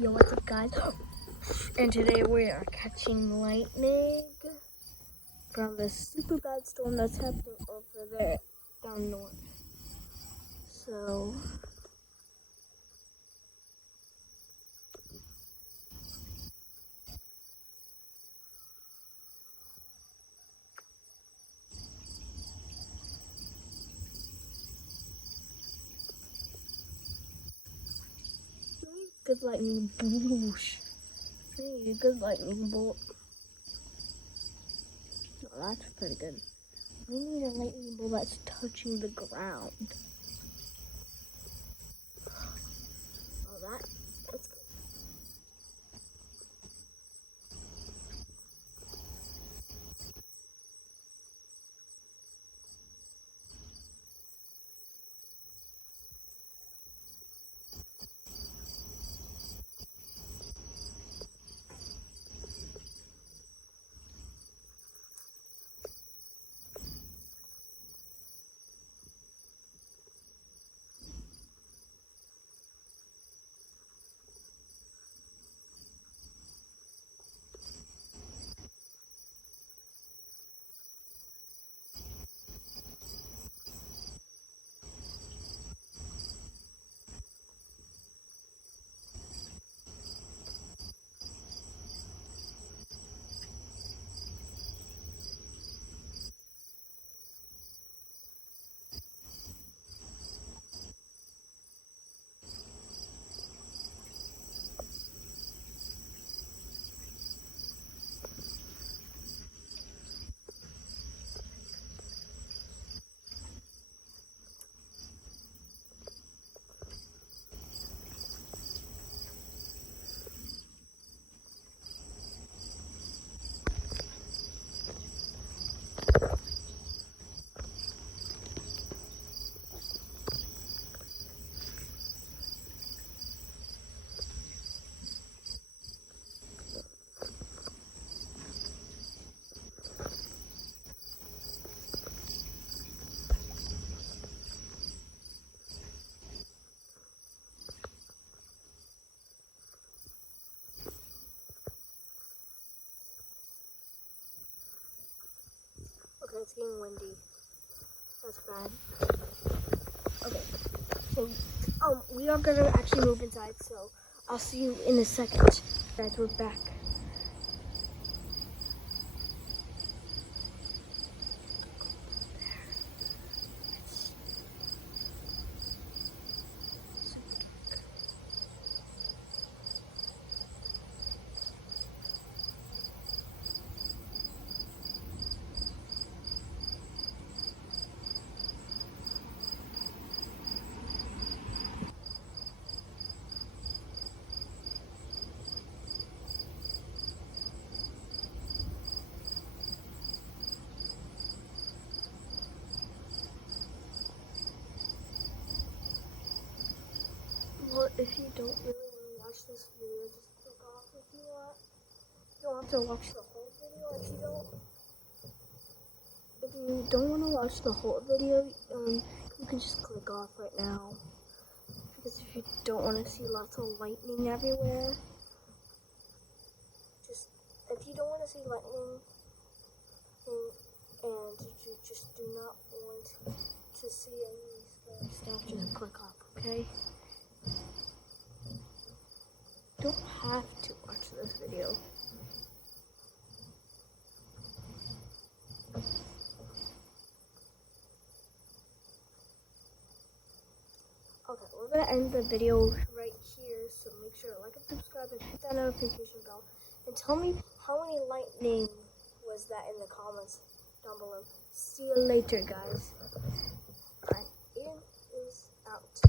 Yo, what's up, guys? And today we are catching lightning from the super bad storm that's happening over there down north. So good lightning boosh. Good lightning bolt. Oh, that's pretty good. We need a lightning bolt that's touching the ground. Oh, that's good. Okay, it's getting windy. That's bad. Okay, so we are gonna actually move inside, so I'll see you in a second. Guys, we're back. Well, if you don't really want to watch this video, just click off if you want. You don't have to watch the whole video if you don't. If you don't want to watch the whole video, you can just click off right now. Because if you don't want to see lots of lightning everywhere, if you don't want to see lightning and you just do not want to see any scary stuff, just click off, okay? You don't have to watch this video. Okay, we're gonna end the video right here, so make sure to like and subscribe and hit that notification bell. And tell me how many lightning was that in the comments down below. See you later, guys. Alright, Ian is out.